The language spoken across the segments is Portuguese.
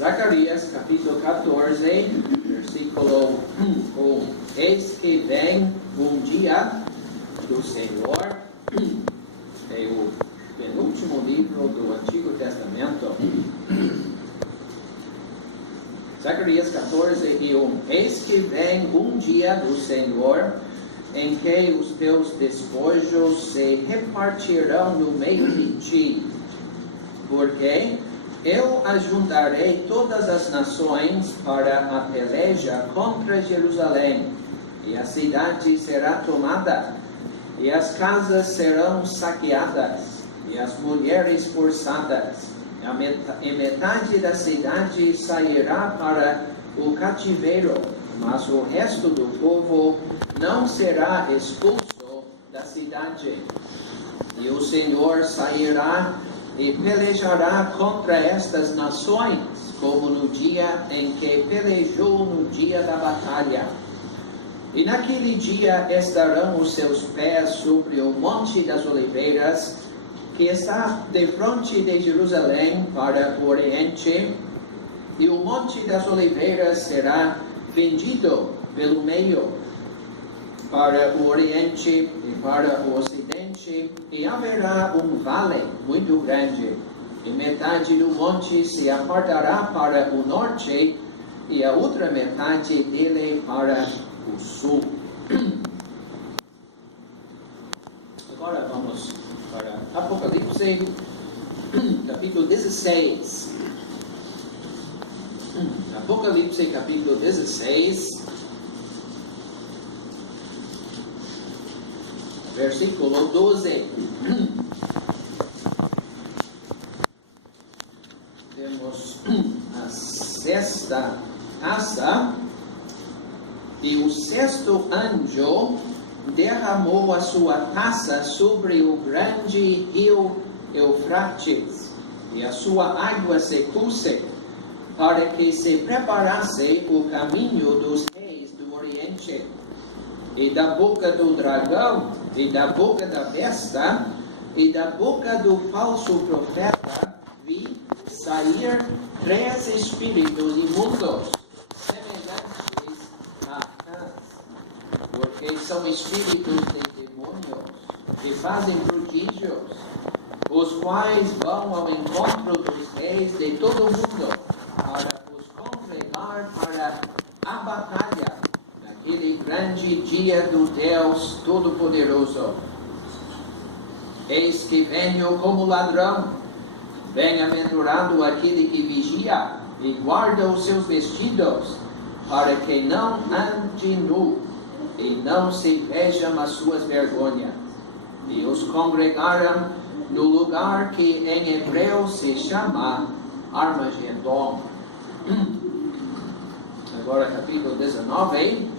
Zacarias, capítulo 14, versículo 1. Eis que vem dia do Senhor, é o penúltimo livro do Antigo Testamento. Zacarias 14, 1. Eis que vem dia do Senhor, em que os teus despojos se repartirão no meio de ti, porque eu ajuntarei todas as nações para a peleja contra Jerusalém, e a cidade será tomada, e as casas serão saqueadas, e as mulheres forçadas, e metade da cidade sairá para o cativeiro, mas o resto do povo não será expulso da cidade. E o Senhor sairá e pelejará contra estas nações, como no dia em que pelejou no dia da batalha. E naquele dia estarão os seus pés sobre o Monte das Oliveiras, que está defronte de Jerusalém para o Oriente, e o Monte das Oliveiras será fendido pelo meio, para o Oriente e para o Ocidente, e haverá um vale muito grande, e metade do monte se apartará para o norte, e a outra metade dele para o sul. Agora vamos para Apocalipse, capítulo 16. Apocalipse, capítulo 16. Versículo 12. Temos a sexta taça, e o sexto anjo derramou a sua taça sobre o grande rio Eufrates, e a sua água secou-se, para que se preparasse o caminho dos reis do Oriente. E da boca do dragão, e da boca da besta, e da boca do falso profeta, vi sair 3 espíritos imundos, semelhantes a cães, porque são espíritos de demônios, que fazem prodígios, os quais vão ao encontro dos reis de todo o mundo, para os congregar para a batalha, naquele grande dia do Deus Todo-Poderoso. Eis que venho como ladrão, bem-aventurado aquele que vigia e guarda os seus vestidos, para que não ande nu e não se vejam as suas vergonhas. E os congregaram no lugar que em hebreu se chama Armagedon. Agora capítulo 19.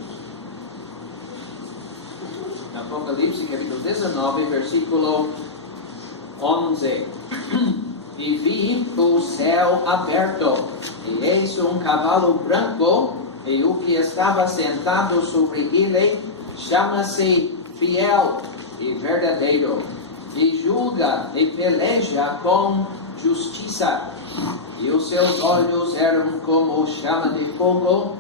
Apocalipse, capítulo 19, versículo 11. E vi o céu aberto, e eis um cavalo branco, e o que estava sentado sobre ele chama-se Fiel e Verdadeiro, e julga e peleja com justiça. E os seus olhos eram como chama de fogo,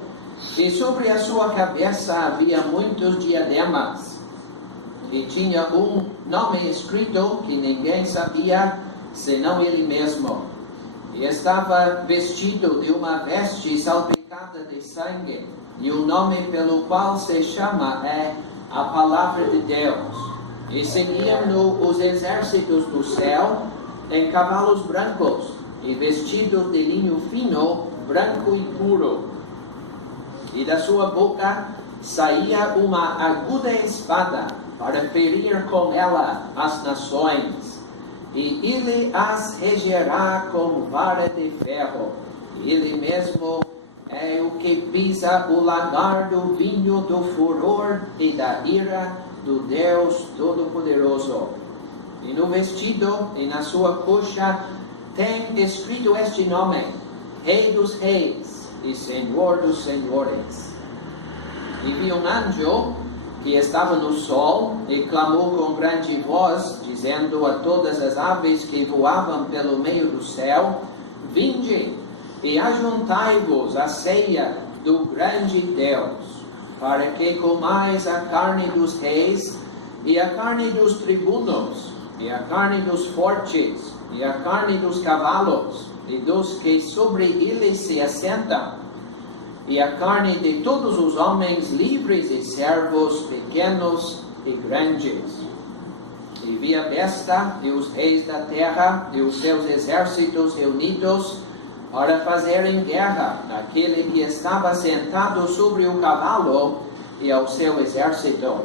e sobre a sua cabeça havia muitos diademas. E tinha um nome escrito que ninguém sabia, senão ele mesmo. E estava vestido de uma veste salpicada de sangue, e o nome pelo qual se chama é a Palavra de Deus. E seguiam-no os exércitos do céu em cavalos brancos, e vestidos de linho fino, branco e puro. E da sua boca saía uma aguda espada, para ferir com ela as nações, e ele as regerá com vara de ferro. Ele mesmo é o que pisa o lagar do vinho do furor e da ira do Deus Todo-Poderoso. E no vestido e na sua coxa tem escrito este nome: Rei dos Reis e Senhor dos Senhores. E vi um anjo que estava no sol, e clamou com grande voz, dizendo a todas as aves que voavam pelo meio do céu: Vinde, e ajuntai-vos à ceia do grande Deus, para que comais a carne dos reis, e a carne dos tribunos, e a carne dos fortes, e a carne dos cavalos, e dos que sobre eles se assentam, e a carne de todos os homens livres e servos, pequenos e grandes. E vi a besta e os reis da terra e os seus exércitos reunidos para fazerem guerra àquele que estava sentado sobre o cavalo e ao seu exército.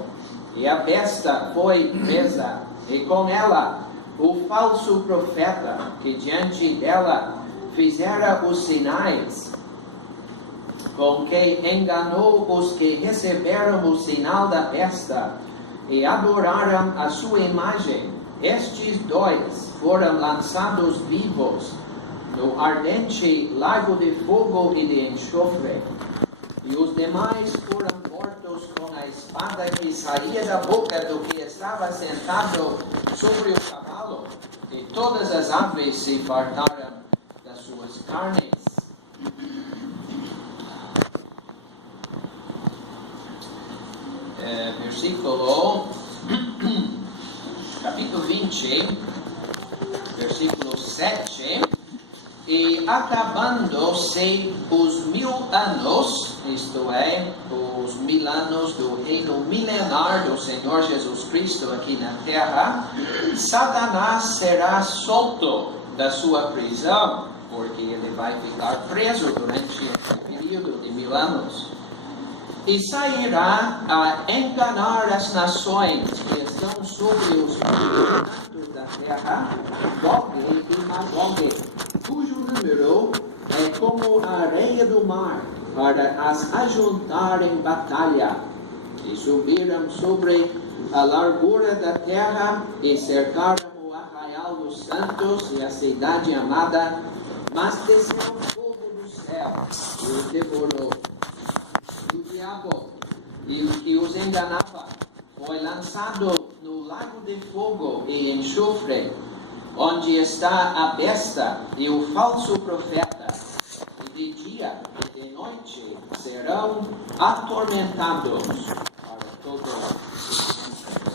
E a besta foi presa, e com ela o falso profeta, que diante dela fizera os sinais, com que enganou os que receberam o sinal da besta e adoraram a sua imagem. Estes dois foram lançados vivos no ardente lago de fogo e de enxofre, e os demais foram mortos com a espada que saía da boca do que estava sentado sobre o cavalo, e todas as aves se fartaram das suas carnes. Versículo capítulo 20, versículo 7. E acabando-se os 1000 anos, isto é, os 1000 anos do reino milenar do Senhor Jesus Cristo aqui na terra, Satanás será solto da sua prisão, porque ele vai ficar preso durante esse período de 1000 anos. E sairá a enganar as nações que estão sobre os cantos da terra, Gog e Magog, cujo número é como a areia do mar, para as ajuntar em batalha. E subiram sobre a largura da terra, e cercaram o arraial dos santos e a cidade amada, mas desceu fogo do céu, e os devorou. O diabo, que os enganava, foi lançado no lago de fogo e enxofre, onde está a besta e o falso profeta, e de dia e de noite serão atormentados para todo sempre.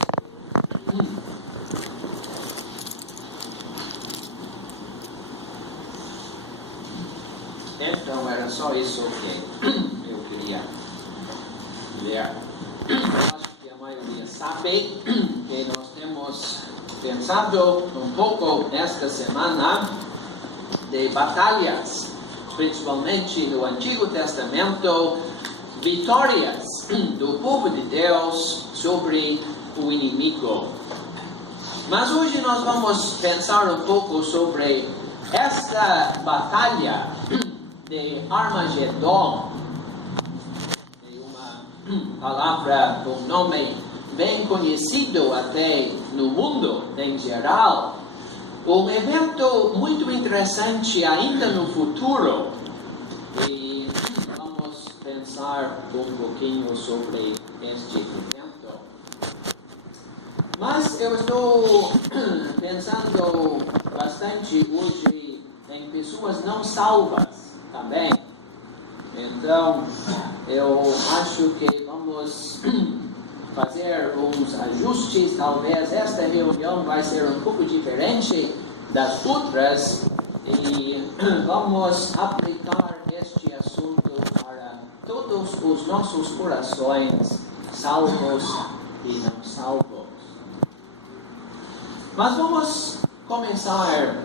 Então era só isso que eu queria ler. Acho que a maioria sabe que nós temos pensado um pouco esta semana de batalhas, principalmente no Antigo Testamento, vitórias do povo de Deus sobre o inimigo. Mas hoje nós vamos pensar um pouco sobre esta batalha de Armagedon, uma palavra, um nome bem conhecido até no mundo em geral, um evento muito interessante ainda no futuro, e vamos pensar um pouquinho sobre este evento. Mas eu estou pensando bastante hoje em pessoas não salvas também. Então, eu acho que vamos fazer uns ajustes. Talvez esta reunião vai ser um pouco diferente das outras, e vamos aplicar este assunto para todos os nossos corações, salvos e não salvos. Mas vamos começar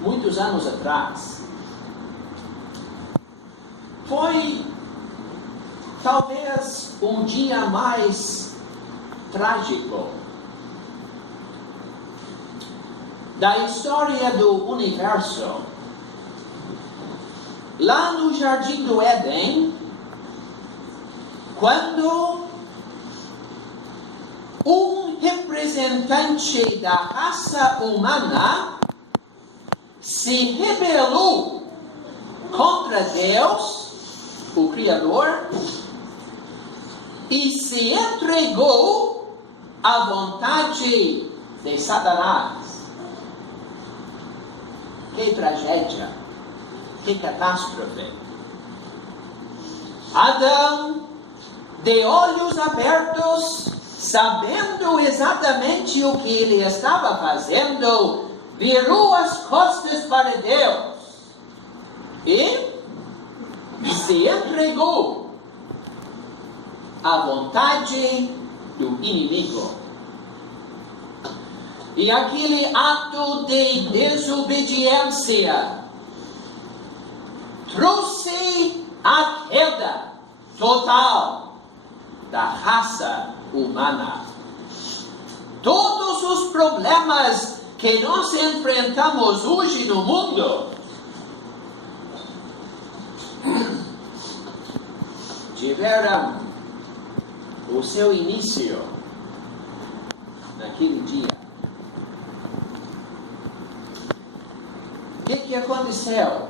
muitos anos atrás. Foi talvez um dia mais trágico da história do universo. Lá no Jardim do Éden, quando um representante da raça humana se rebelou contra Deus, o Criador, e se entregou à vontade de Satanás. Que tragédia! Que catástrofe! Adão, de olhos abertos, sabendo exatamente o que ele estava fazendo, virou as costas para Deus e se entregou à vontade do inimigo. E aquele ato de desobediência trouxe a queda total da raça humana. Todos os problemas que nós enfrentamos hoje no mundo tiveram o seu início naquele dia. O que aconteceu?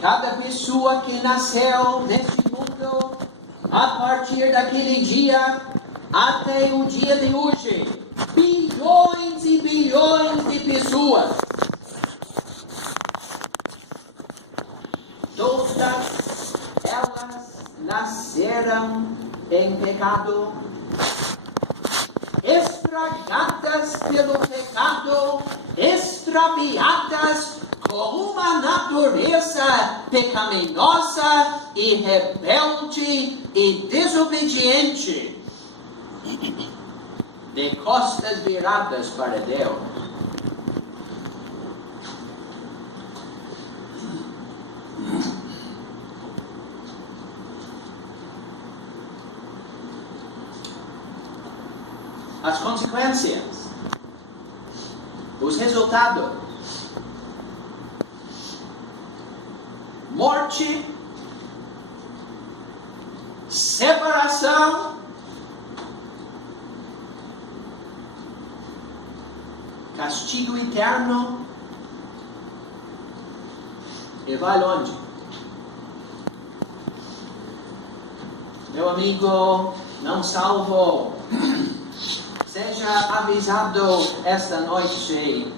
Cada pessoa que nasceu neste mundo, a partir daquele dia até o dia de hoje, bilhões e bilhões de pessoas, todas elas nasceram em pecado, estragadas pelo pecado, extraviadas com uma natureza pecaminosa e rebelde e desobediente, de costas viradas para Deus. As consequências, os resultados: morte, separação, castigo eterno, e vai longe. Meu amigo não salvo, seja avisado esta noite.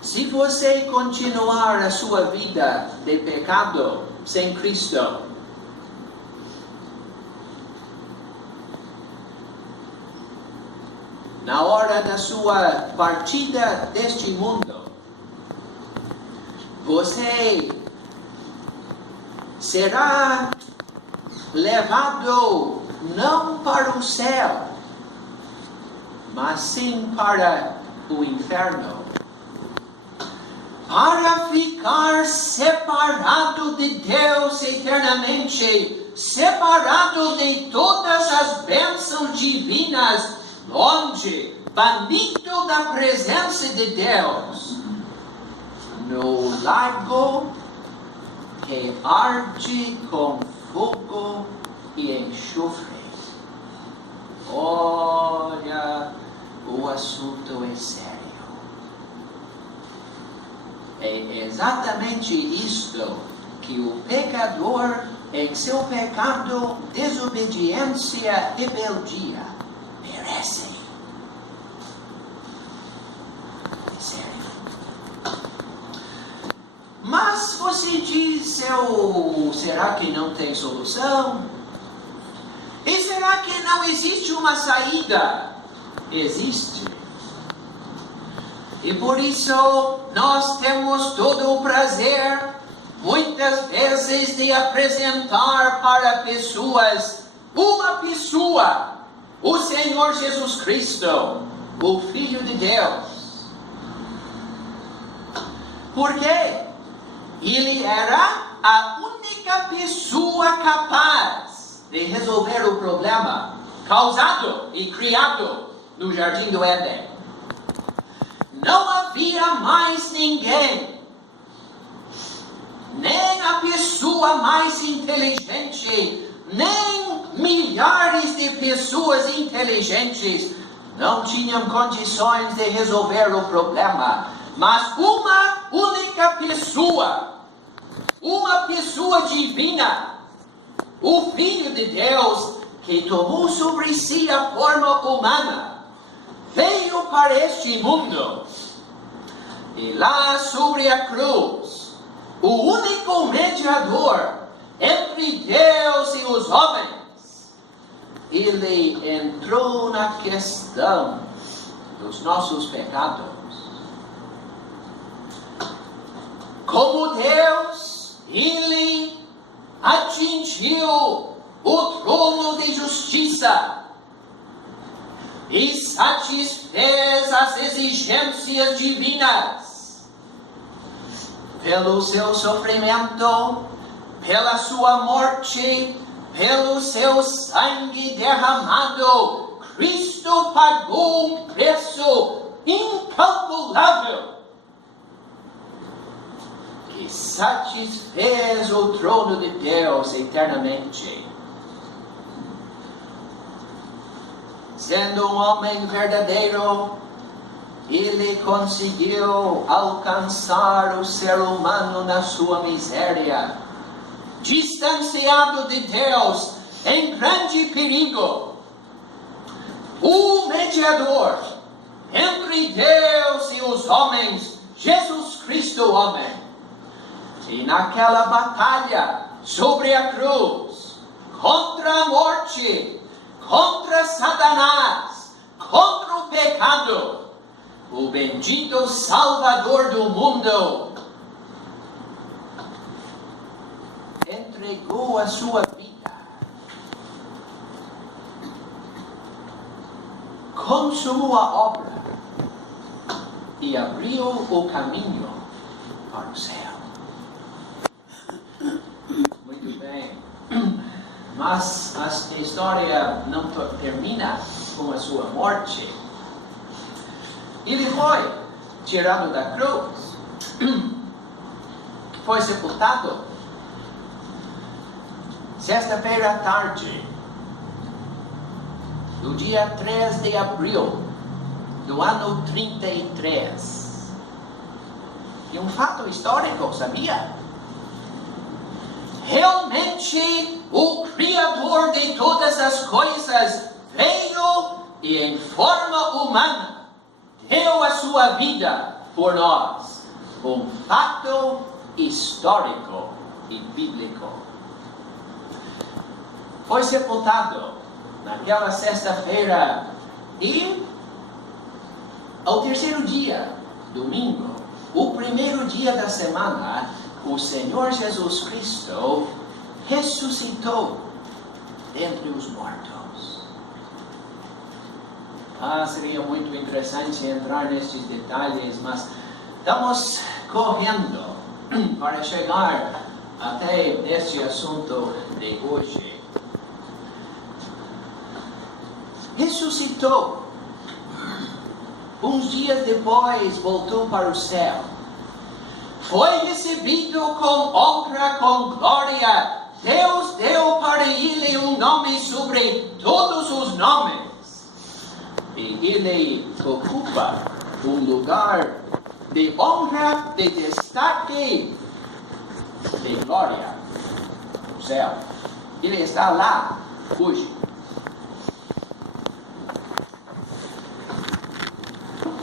Se você continuar a sua vida de pecado sem Cristo, na hora da sua partida deste mundo, você será levado não para o céu, mas sim para o inferno, para ficar separado de Deus eternamente, separado de todas as bênçãos divinas, longe, banido da presença de Deus, no lago que arde com fogo e enxofre. Olha, o assunto é sério. É exatamente isto que o pecador, em seu pecado, desobediência, rebeldia, merece. É sério. Mas você diz, será que não tem solução? E será que não existe uma saída? Existe. E por isso nós temos todo o prazer, muitas vezes, de apresentar para pessoas, uma pessoa, o Senhor Jesus Cristo, o Filho de Deus. Porque Ele era a única pessoa capaz de resolver o problema causado e criado no Jardim do Éden. Não havia mais ninguém, nem a pessoa mais inteligente, nem milhares de pessoas inteligentes não tinham condições de resolver o problema. Mas uma única pessoa, uma pessoa divina, o Filho de Deus, que tomou sobre si a forma humana, veio para este mundo. E E lá sobre a cruz, o único mediador entre Deus e os homens, ele entrou na questão dos nossos pecados. Como Deus, ele atingiu o trono de justiça e satisfez as exigências divinas pelo seu sofrimento, pela sua morte, pelo seu sangue derramado. Cristo pagou um preço incalculável que satisfez o trono de Deus eternamente. Sendo um homem verdadeiro, ele conseguiu alcançar o ser humano na sua miséria, distanciado de Deus, em grande perigo. O mediador entre Deus e os homens, Jesus Cristo, homem. E naquela batalha sobre a cruz, contra a morte, contra Satanás, contra o pecado, o bendito Salvador do mundo entregou a sua vida, consumou a obra e abriu o caminho para o céu. Muito bem, mas a história não termina com a sua morte. Ele foi tirado da cruz, foi sepultado. Sexta-feira à tarde, no dia 3 de abril do ano 33. E um fato histórico, sabia? Realmente, o Criador de todas as coisas veio e, em forma humana, deu a sua vida por nós. Um fato histórico e bíblico. Foi sepultado naquela sexta-feira e, ao terceiro dia, domingo, o primeiro dia da semana, o Senhor Jesus Cristo ressuscitou dentre os mortos. Seria muito interessante entrar nestes detalhes, mas estamos correndo para chegar até este assunto de hoje. Ressuscitou. Uns dias depois voltou para o céu. Foi recebido com honra, com glória. Deus deu para ele um nome sobre todos os nomes. E ele ocupa um lugar de honra, de destaque, de glória no céu. Ele está lá hoje.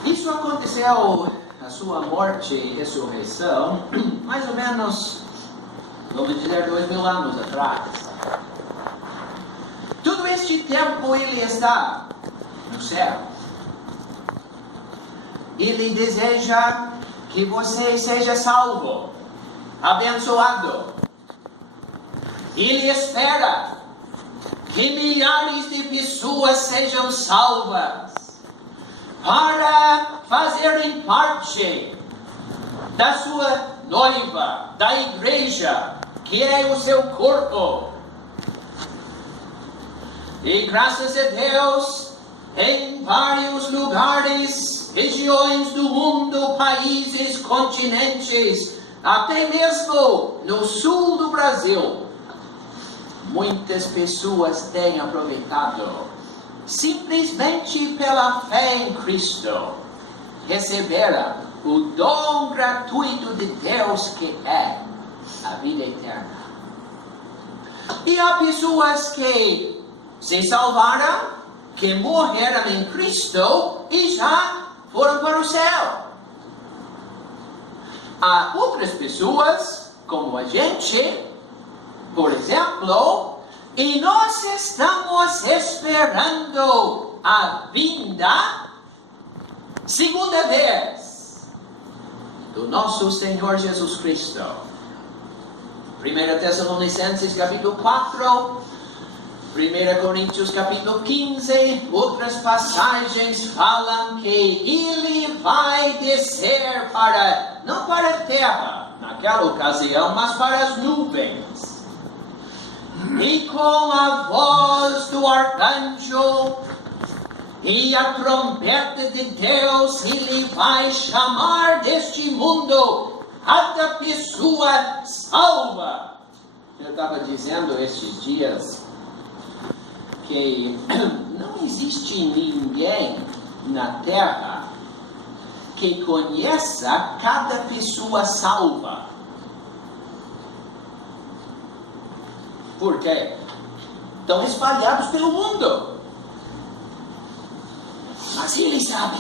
Isso aconteceu, a sua morte e ressurreição, mais ou menos, vamos dizer, 2000 anos atrás. Todo este tempo ele está no céu. Ele deseja que você seja salvo, abençoado. Ele espera que milhares de pessoas sejam salvas para fazerem parte da sua noiva, da igreja, que é o seu corpo. E graças a Deus, em vários lugares, regiões do mundo, países, continentes, até mesmo no sul do Brasil, muitas pessoas têm aproveitado, simplesmente pela fé em Cristo, receberam o dom gratuito de Deus que é a vida eterna. E há pessoas que se salvaram, que morreram em Cristo e já foram para o céu. Há outras pessoas, como a gente, por exemplo, e nós estamos esperando a vinda, segunda vez, do nosso Senhor Jesus Cristo. 1 Tessalonicenses capítulo 4, 1 Coríntios capítulo 15, outras passagens falam que ele vai descer não para a terra, naquela ocasião, mas para as nuvens. E com a voz do arcanjo e a trombeta de Deus, ele vai chamar deste mundo cada pessoa salva. Eu estava dizendo estes dias que não existe ninguém na terra que conheça cada pessoa salva. Por quê? Estão espalhados pelo mundo. Mas ele sabe.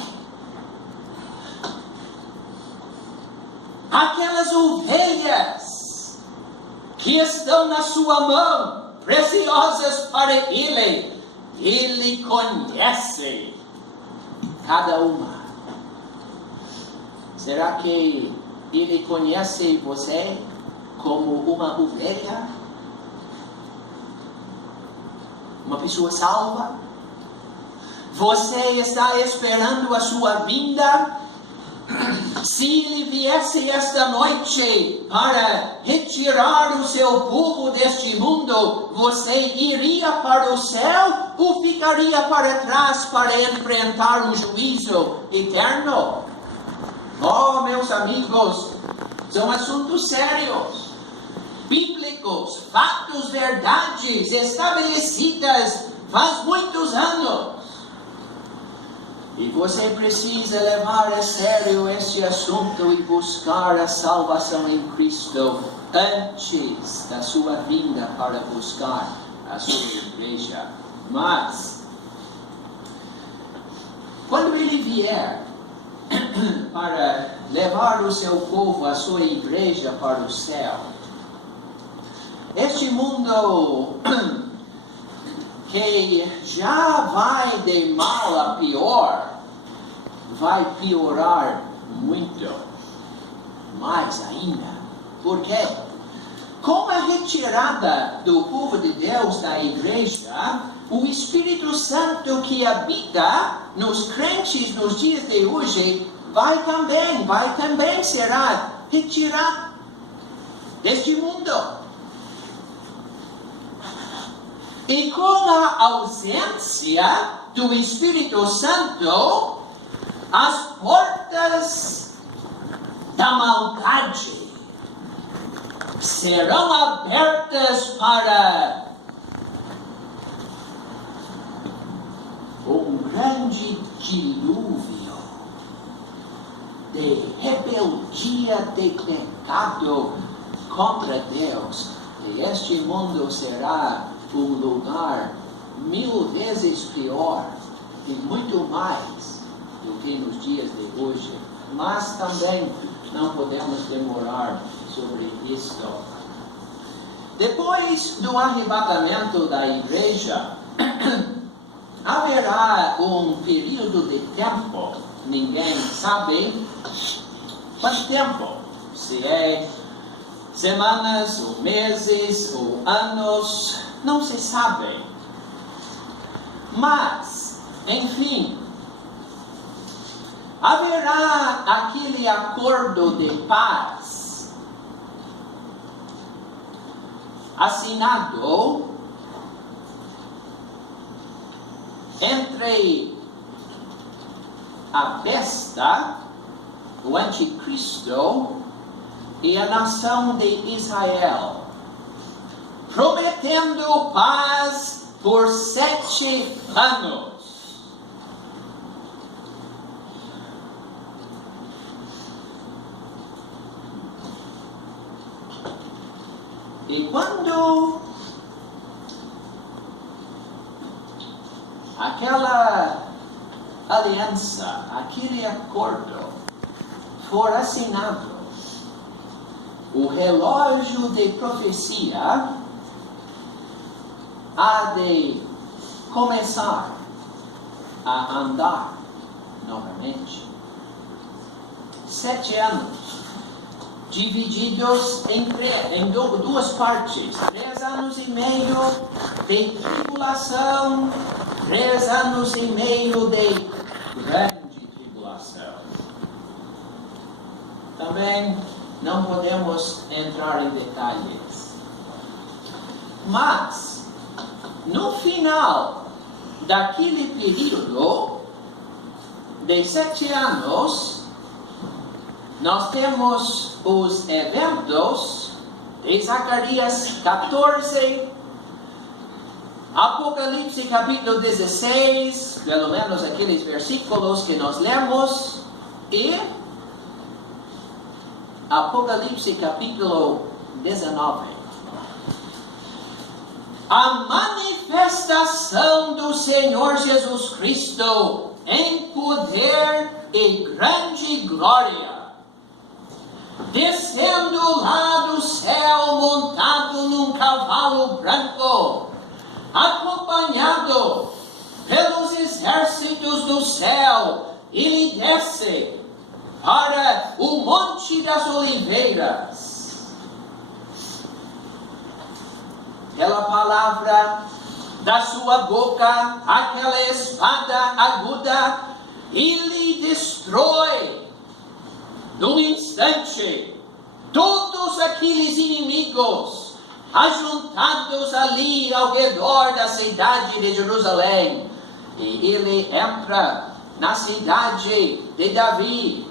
Aquelas ovelhas que estão na sua mão, preciosas para ele, ele conhece cada uma. Será que ele conhece você como uma ovelha? Uma pessoa salva? Você está esperando a sua vinda? Se ele viesse esta noite para retirar o seu povo deste mundo, você iria para o céu ou ficaria para trás para enfrentar o juízo eterno? Oh, meus amigos, são assuntos sérios, bíblicos, fatos, verdades estabelecidas faz muitos anos. E você precisa levar a sério este assunto e buscar a salvação em Cristo antes da sua vinda para buscar a sua igreja. Mas, quando ele vier para levar o seu povo, a sua igreja para o céu, este mundo que já vai de mal a pior, vai piorar muito, mais ainda. Por quê? Com a retirada do povo de Deus da igreja, o Espírito Santo que habita nos crentes nos dias de hoje, vai também será retirado deste mundo. E com a ausência do Espírito Santo, as portas da maldade serão abertas para um grande dilúvio de rebeldia, de pecado contra Deus. E este mundo será um lugar 1000 vezes pior e muito mais do que nos dias de hoje. Mas também não podemos demorar sobre isto. Depois do arrebatamento da igreja, haverá um período de tempo, ninguém sabe quanto tempo, se é semanas, ou meses, ou anos, não se sabe. Mas, enfim, haverá aquele acordo de paz assinado entre a besta, o anticristo, e a nação de Israel, prometendo paz por 7 anos. E quando aquela aliança, aquele acordo for assinado, o relógio de profecia há de começar a andar novamente. 7 anos, divididos em duas partes. 3 anos e meio de tribulação, 3 anos e meio de grande tribulação. Também não podemos entrar em detalhes. Mas, no final daquele período de 7 anos, nós temos os eventos de Zacarias 14, Apocalipse capítulo 16, pelo menos aqueles versículos que nós lemos, e Apocalipse capítulo 19. A manifestação do Senhor Jesus Cristo em poder e grande glória, descendo lá do céu montado num cavalo branco, acompanhado pelos exércitos do céu, ele desce para o Monte das Oliveiras. Pela palavra da sua boca, aquela espada aguda, ele destrói num instante todos aqueles inimigos ajuntados ali ao redor da cidade de Jerusalém. E ele entra na cidade de Davi.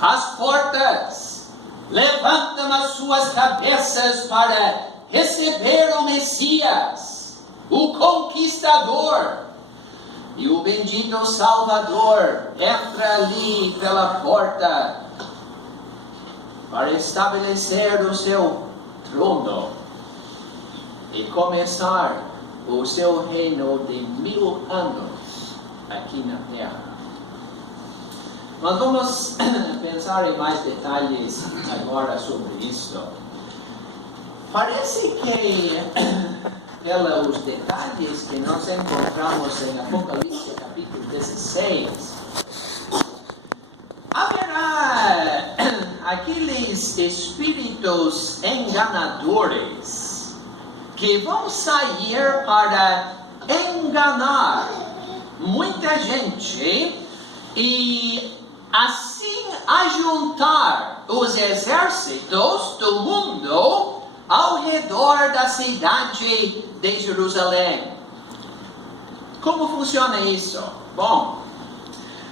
As portas levantam as suas cabeças para receber o Messias, o Conquistador. E o bendito Salvador entra ali pela porta para estabelecer o seu trono e começar o seu reino de 1000 anos aqui na terra. Mas vamos pensar em mais detalhes agora sobre isso. Parece que pelos detalhes que nós encontramos em Apocalipse capítulo 16, haverá aqueles espíritos enganadores que vão sair para enganar muita gente e assim ajuntar os exércitos do mundo ao redor da cidade de Jerusalém. Como funciona isso? Bom,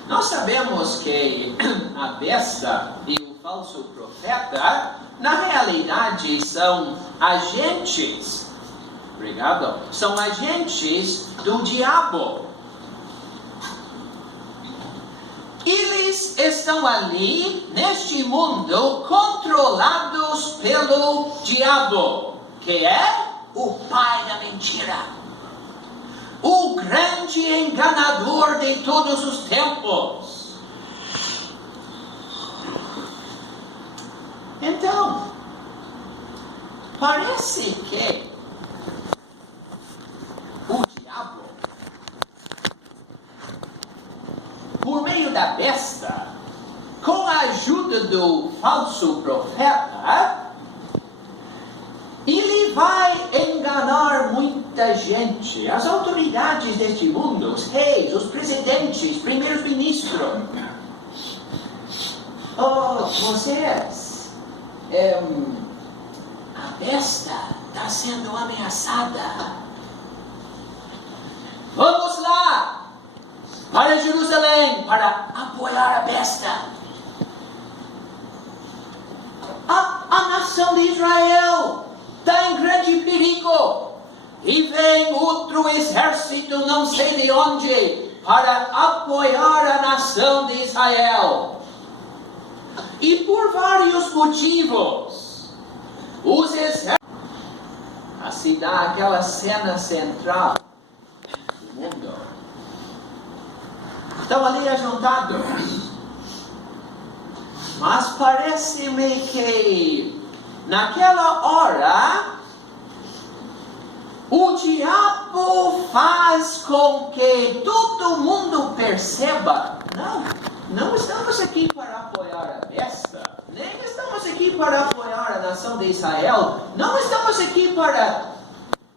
nós sabemos que a besta e o falso profeta, na realidade, são agentes. Obrigado. São agentes do diabo. Eles estão ali, neste mundo, controlados pelo diabo, que é o pai da mentira, o grande enganador de todos os tempos. Então, parece que o diabo, por meio da besta, com a ajuda do falso profeta, ele vai enganar muita gente. As autoridades deste mundo, os reis, os presidentes, primeiros ministros. Oh, vocês, a besta está sendo ameaçada. Vamos lá para Jerusalém para apoiar a besta. A nação de Israel está em grande perigo. E vem outro exército, não sei de onde, para apoiar a nação de Israel. E por vários motivos, os exércitos, assim dá aquela cena central do mundo, estão ali ajuntados. Mas parece-me que naquela hora o diabo faz com que todo mundo perceba: não estamos aqui para apoiar a besta, nem estamos aqui para apoiar a nação de Israel, não estamos aqui para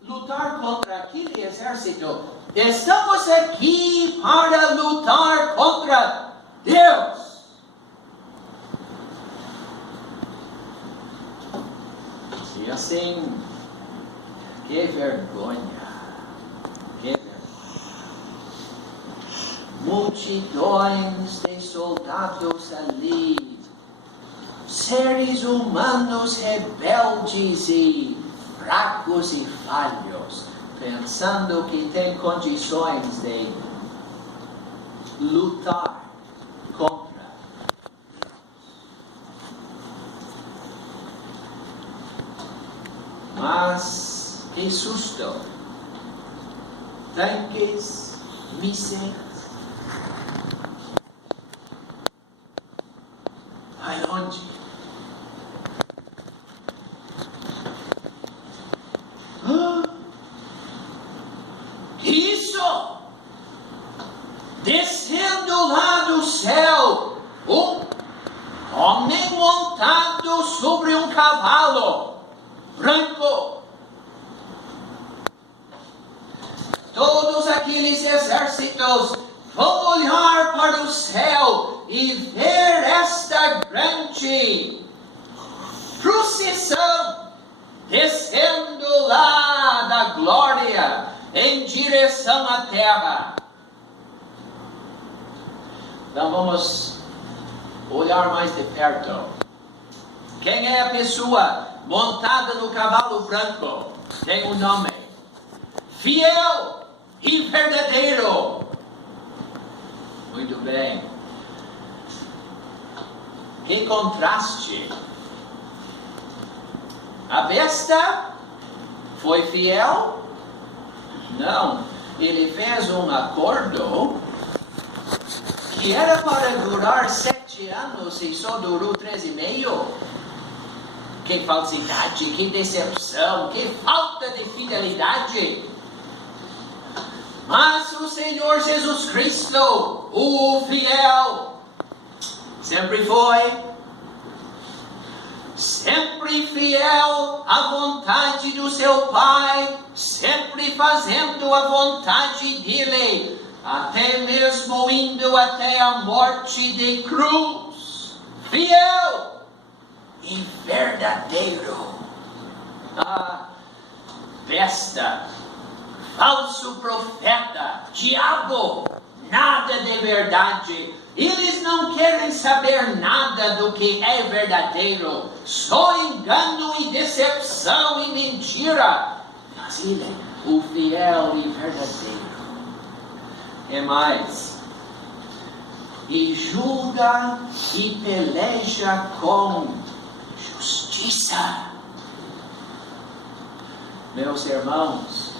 lutar contra aquele exército, estamos aqui para lutar contra Deus. E assim, que vergonha, que vergonha. Multidões de soldados ali, seres humanos rebeldes e fracos e falhos, pensando que tem condições de lutar contra Deus. Mas que susto! Tanques, mísseis. Vai longe. Isso! Descendo lá do céu, um homem montado sobre um cavalo branco. Todos aqueles exércitos vão olhar para o céu e ver esta grande procissão descendo lá da glória em direção à terra. Então vamos olhar mais de perto. Quem é a pessoa montada no cavalo branco? Tem um nome: fiel e verdadeiro. Muito bem. Que contraste. A besta foi fiel? Não. Ele fez um acordo que era para durar 7 anos e só durou 3,5. Que falsidade, que decepção, que falta de fidelidade. Mas o Senhor Jesus Cristo, o fiel, sempre foi, sempre fiel à vontade do seu Pai, sempre fazendo a vontade dele, até mesmo indo até a morte de cruz. Fiel e verdadeiro. A besta, falso profeta, diabo, nada de verdade. Eles não querem saber nada do que é verdadeiro, só engano e decepção e mentira. Mas ele, o fiel e verdadeiro, é mais, e julga e peleja com justiça. Meus irmãos,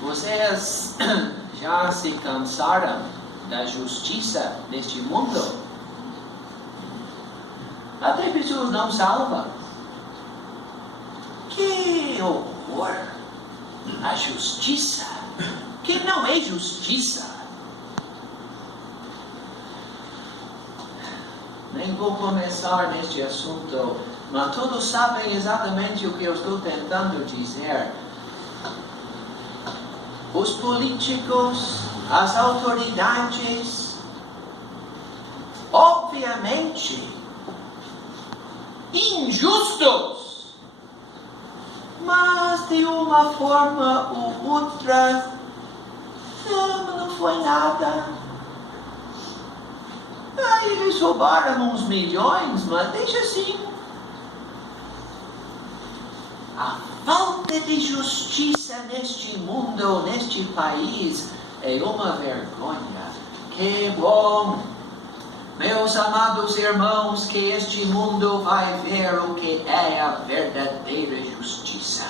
vocês já se cansaram da justiça deste mundo? Até pessoas não salvas. Que horror! A justiça, que não é justiça. Nem vou começar neste assunto, mas todos sabem exatamente o que eu estou tentando dizer. Os políticos, as autoridades, obviamente, injustos, mas de uma forma ou outra, não foi nada. Eles roubaram uns milhões, mas deixa assim. A falta de justiça neste mundo, neste país, é uma vergonha. Que bom, meus amados irmãos, que este mundo vai ver o que é a verdadeira justiça.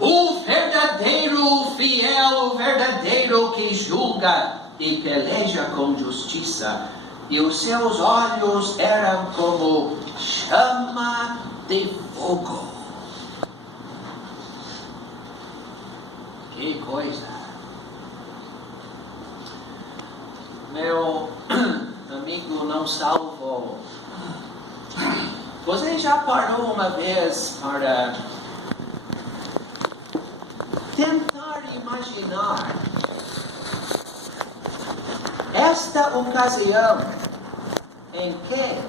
O verdadeiro, o fiel, o verdadeiro que julga e peleja com justiça. e os seus olhos eram como chama de fogo. Que coisa! Meu amigo não salvo, você já parou uma vez para tentar imaginar esta ocasião em que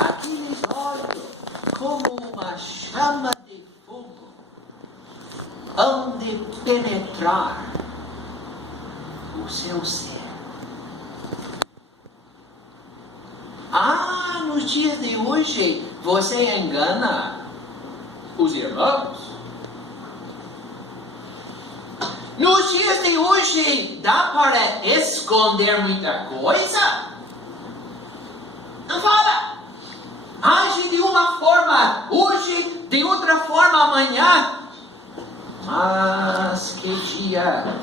aqueles olhos, como uma chama de fogo, hão de penetrar o seu ser? Nos dias de hoje, você engana os irmãos. Nos dias de hoje, dá para esconder muita coisa? Não fala. Age de uma forma hoje, de outra forma amanhã. Mas que dia,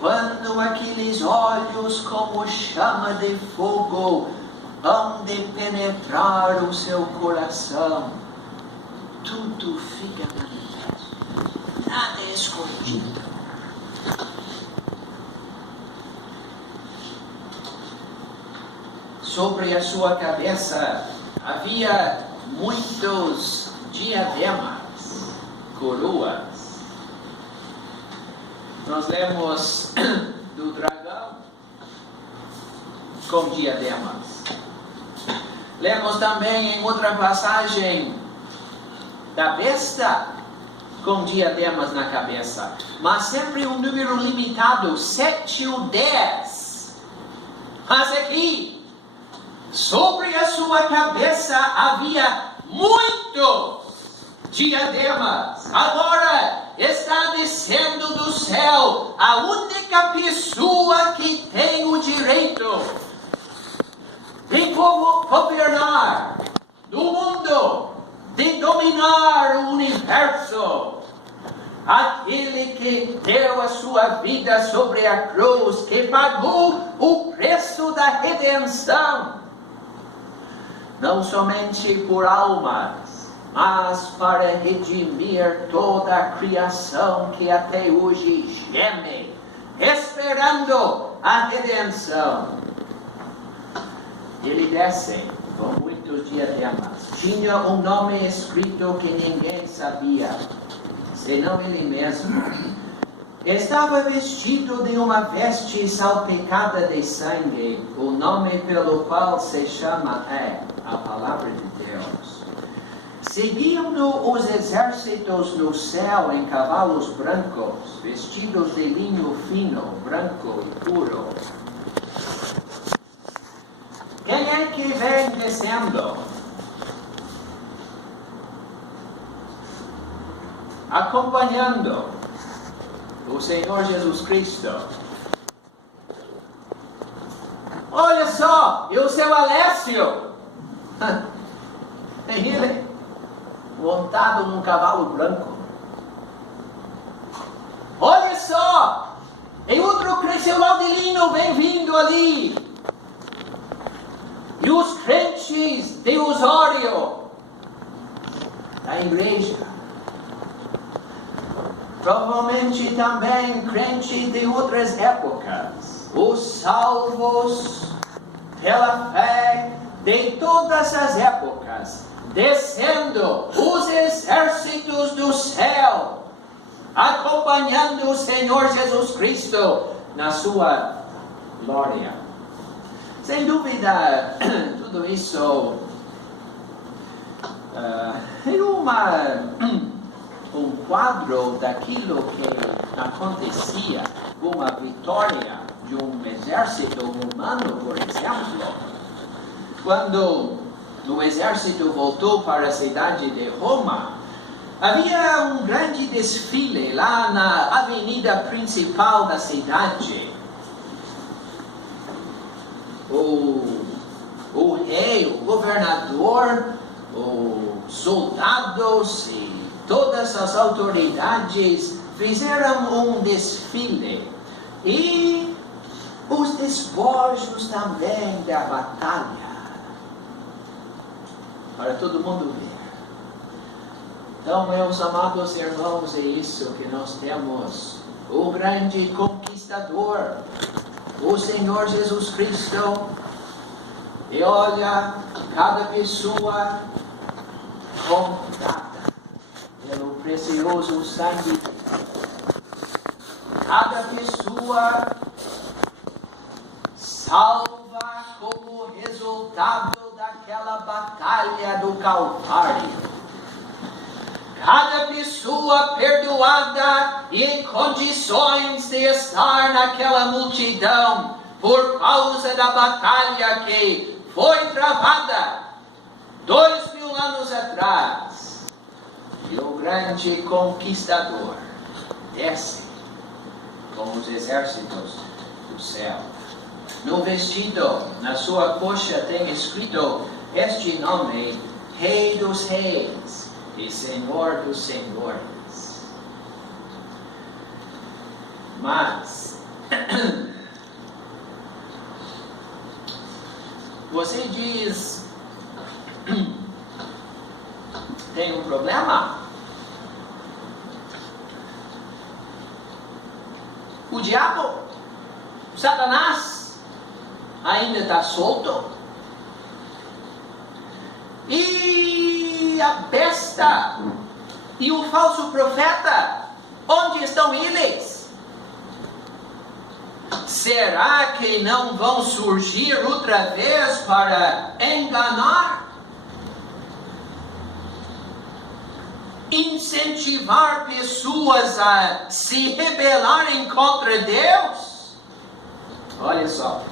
quando aqueles olhos como chama de fogo hão de penetrar o seu coração, tudo fica manifesto, nada é escondido. Sobre a sua cabeça havia muitos diademas, coroas. Nós lemos do dragão com diademas. Lemos também em outra passagem da besta com diademas na cabeça. Mas sempre um número limitado, 7 ou 10. Mas aqui, sobre a sua cabeça havia muitos diademas. Agora está descendo do céu a única pessoa que tem o direito de governar do mundo, de dominar o universo. Aquele que deu a sua vida sobre a cruz, que pagou o preço da redenção, não somente por almas, mas para redimir toda a criação que até hoje geme, esperando a redenção. Ele desce com muitos diademas. Tinha um nome escrito que ninguém sabia, senão ele mesmo. Estava vestido de uma veste salpicada de sangue. O nome pelo qual se chama é a Palavra de Deus. Seguiam-no os exércitos no céu em cavalos brancos, vestidos de linho fino, branco e puro. Quem é que vem descendo? Acompanhando o Senhor Jesus Cristo. Olha só, e o seu Alessio? Ele montado num cavalo branco. Olha só, e outro seu Laudelino vem vindo ali. E os crentes de Osório, da igreja, provavelmente também crentes de outras épocas, os salvos pela fé de todas as épocas, descendo os exércitos do céu, acompanhando o Senhor Jesus Cristo na sua glória. Sem dúvida, tudo isso é um quadro daquilo que acontecia, uma vitória de um exército romano, por exemplo. Quando o exército voltou para a cidade de Roma, havia um grande desfile lá na avenida principal da cidade. O rei, o governador, os soldados e todas as autoridades fizeram um desfile. E os despojos também da batalha, para todo mundo ver. Então, meus amados irmãos, é isso que nós temos. O grande conquistador, o Senhor Jesus Cristo, e olha cada pessoa comprada pelo precioso sangue. Cada pessoa salva como resultado daquela batalha do Calvário. Cada pessoa perdoada e em condições de estar naquela multidão por causa da batalha que foi travada 2000 anos atrás. E o grande conquistador desce com os exércitos do céu. No vestido, na sua coxa, tem escrito este nome: Rei dos Reis e Senhor dos Senhores. Mas você diz, tem um problema? O diabo, Satanás, ainda está solto. E a besta e o falso profeta, onde estão eles? Será que não vão surgir outra vez para enganar? Incentivar pessoas a se rebelarem contra Deus? Olha só.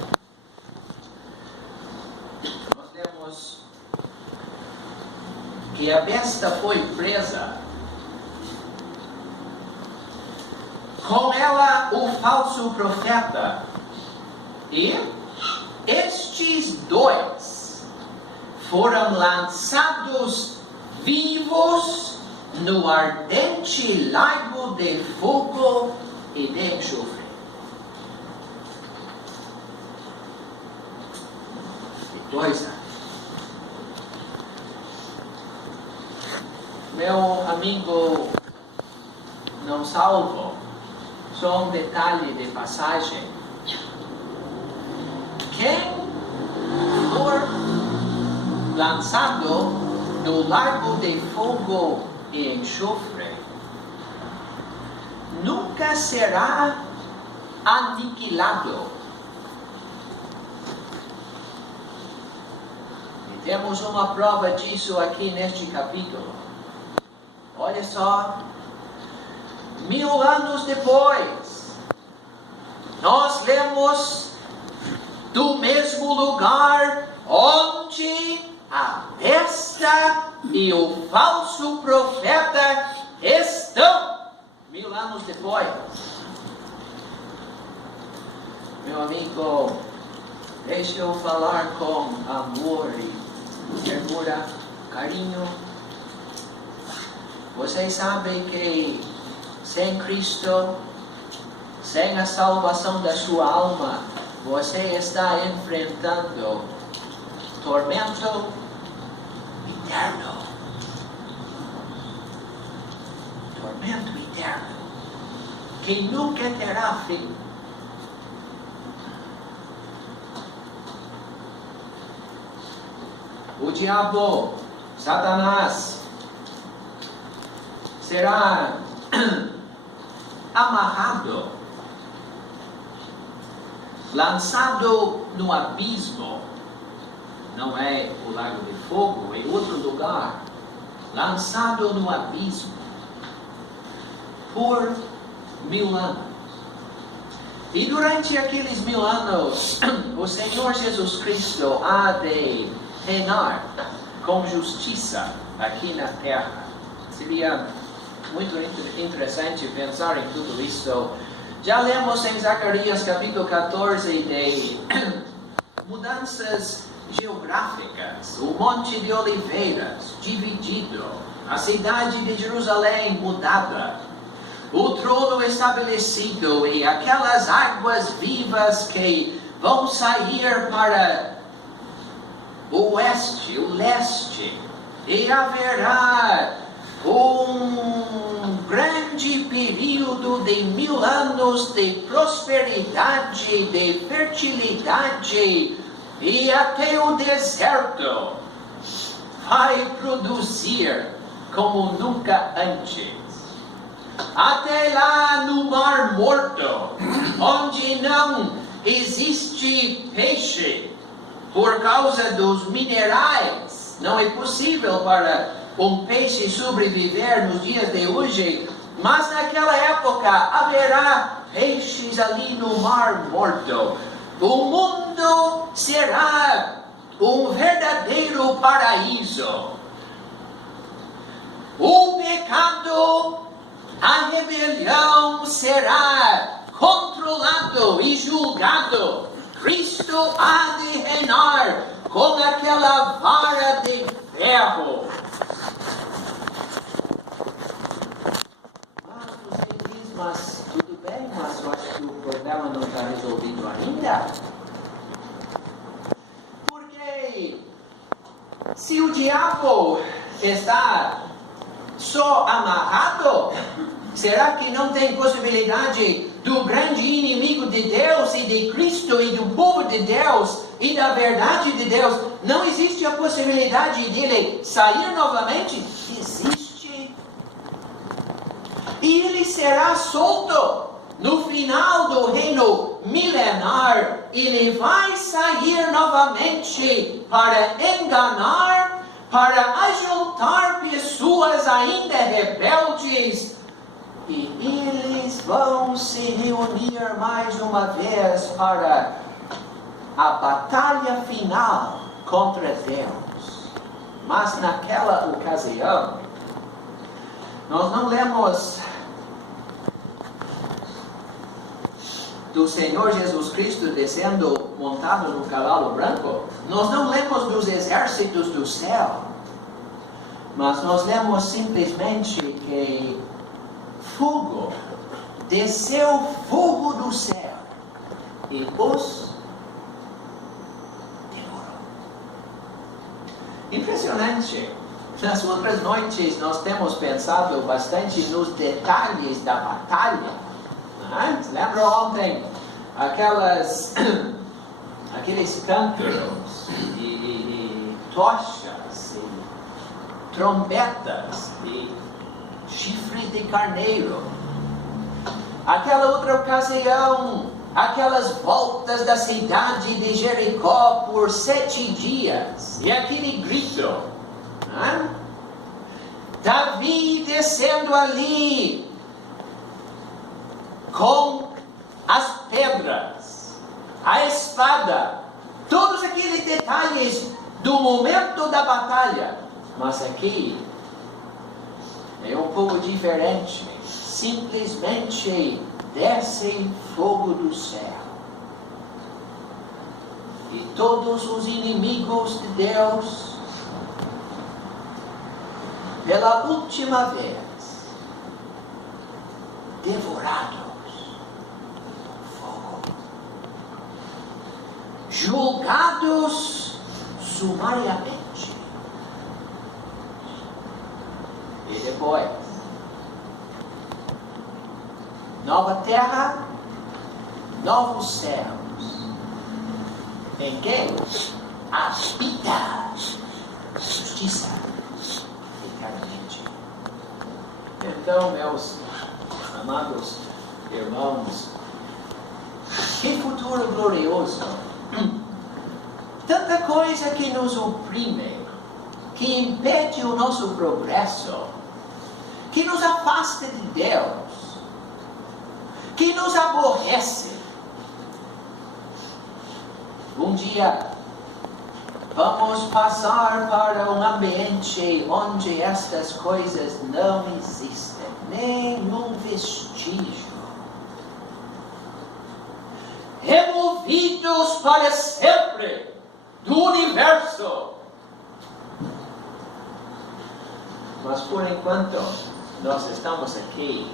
Nós temos que a besta foi presa. Com ela o falso profeta. E estes dois foram lançados vivos no ardente lago de fogo e de enxofre. Que coisa! Meu amigo não salvo, só um detalhe de passagem. Quem for lançado no lago de fogo e enxofre nunca será aniquilado. E temos uma prova disso aqui neste capítulo. Olha só, 1000 anos depois, nós lemos do mesmo lugar onde a besta e o falso profeta estão. 1000 anos depois. Meu amigo, deixa eu falar com amor e ternura, carinho. Vocês sabem que sem Cristo, sem a salvação da sua alma, você está enfrentando tormento eterno. Tormento eterno, que nunca terá fim. O diabo, Satanás, será amarrado, lançado no abismo. Não é o lago de fogo, é outro lugar. Lançado no abismo por 1000 anos. E durante aqueles 1000 anos, o Senhor Jesus Cristo há de reinar com justiça aqui na terra. Seria muito interessante pensar em tudo isso. Já lemos em Zacarias capítulo 14 de mudanças geográficas. O Monte de Oliveiras dividido, a cidade de Jerusalém mudada, o trono estabelecido e aquelas águas vivas que vão sair para o oeste, o leste, e haverá um grande período de 1000 anos de prosperidade, de fertilidade, e até o deserto vai produzir como nunca antes. Até lá no Mar Morto, onde não existe peixe por causa dos minerais, não é possível para um peixe sobreviver nos dias de hoje, mas naquela época haverá peixes ali no Mar Morto. O mundo será um verdadeiro paraíso. O pecado, a rebelião será controlado e julgado. Cristo há de reinar com aquela vara de ferro. Você diz, mas tudo bem, mas eu acho que o problema não está resolvido ainda. Porque se o diabo está só amarrado, será que não tem possibilidade do grande inimigo de Deus e de Cristo e do povo de Deus e da verdade de Deus? Não existe a possibilidade dele sair novamente? Existe. E ele será solto no final do reino milenar. Ele vai sair novamente para enganar, para ajuntar pessoas ainda rebeldes, e eles vão se reunir mais uma vez para a batalha final contra Deus. Mas naquela ocasião, nós não lemos do Senhor Jesus Cristo descendo montado no cavalo branco. Nós não lemos dos exércitos do céu, mas nós lemos simplesmente que fogo, desceu fogo do céu e os devorou. Impressionante. Nas outras noites nós temos pensado bastante nos detalhes da batalha. Lembra ontem aqueles cântaros e tochas e trombetas e chifres de carneiro? Aquela outra ocasião, aquelas voltas da cidade de Jericó por 7 dias, e aquele grito, Davi descendo ali com as pedras, a espada, todos aqueles detalhes do momento da batalha. Mas aqui é um pouco diferente. Simplesmente desce fogo do céu, e todos os inimigos de Deus, pela última vez, devorados, fogo, julgados sumariamente, e depois nova terra, novos céus, em que habita justiça eternamente. Então, meus amados irmãos, que futuro glorioso! Tanta coisa que nos oprime, que impede o nosso progresso, que nos afasta de Deus, que nos aborrece. Um dia vamos passar para um ambiente onde estas coisas não existem, nenhum vestígio. Removidos para sempre do universo. Mas por enquanto nós estamos aqui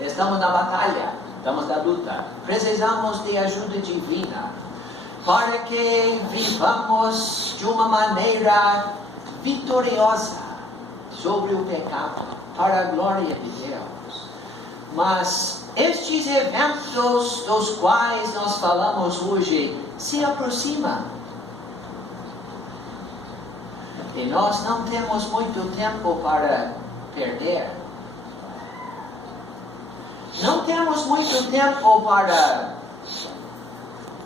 Estamos na batalha, estamos na luta. Precisamos de ajuda divina para que vivamos de uma maneira vitoriosa sobre o pecado, para a glória de Deus. Mas estes eventos dos quais nós falamos hoje se aproximam. E nós não temos muito tempo para perder. Não temos muito tempo para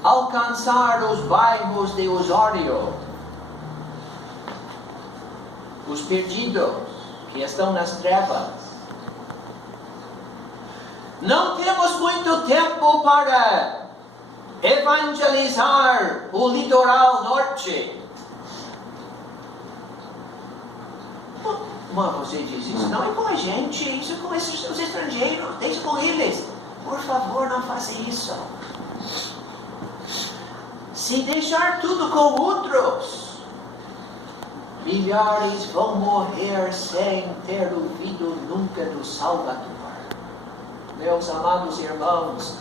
alcançar os bairros de Osório, os perdidos que estão nas trevas. Não temos muito tempo para evangelizar o litoral norte. Mas você diz, isso não é com a gente, isso é com os estrangeiros, deixa com eles. Por favor, não faça isso. Se deixar tudo com outros, milhares vão morrer sem ter ouvido nunca do Salvador. Meus amados irmãos,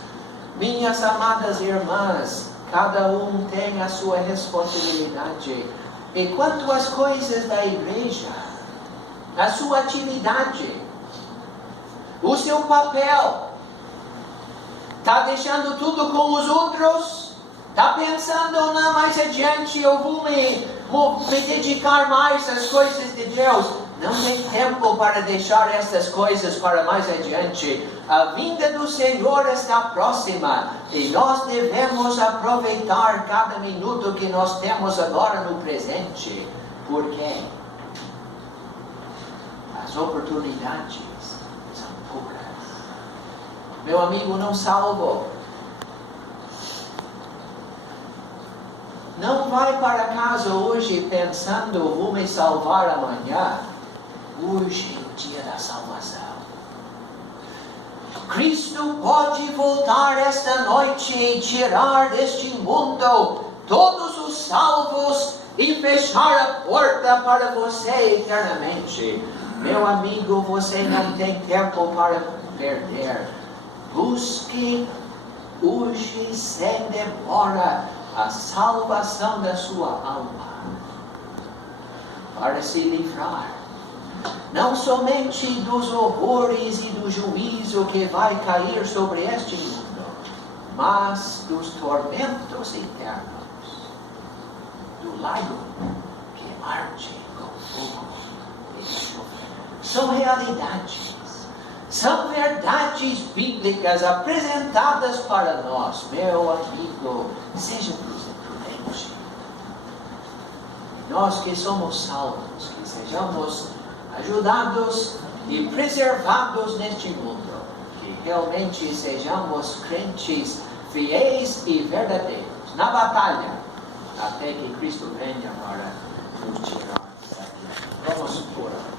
minhas amadas irmãs, cada um tem a sua responsabilidade. E quanto às coisas da igreja, a sua atividade, o seu papel, está deixando tudo com os outros? Está pensando, não, mais adiante eu vou me dedicar mais às coisas de Deus? Não tem tempo para deixar essas coisas para mais adiante. A vinda do Senhor está próxima e nós devemos aproveitar cada minuto que nós temos agora no presente. Por quê? As oportunidades são poucas. Meu amigo não salvo, não vai para casa hoje pensando, vou me salvar amanhã. Hoje é o dia da salvação. Cristo pode voltar esta noite e tirar deste mundo todos os salvos e fechar a porta para você eternamente. Meu amigo, você não tem tempo para perder. Busque hoje sem demora a salvação da sua alma, para se livrar não somente dos horrores e do juízo que vai cair sobre este mundo, mas dos tormentos eternos, do lago que arde com fogo e enxofre. São realidades, são verdades bíblicas apresentadas para nós. Meu amigo, seja prudente. Nós que somos salvos, que sejamos ajudados e preservados neste mundo, que realmente sejamos crentes fiéis e verdadeiros na batalha, até que Cristo venha para nos tirar daqui. Vamos orar.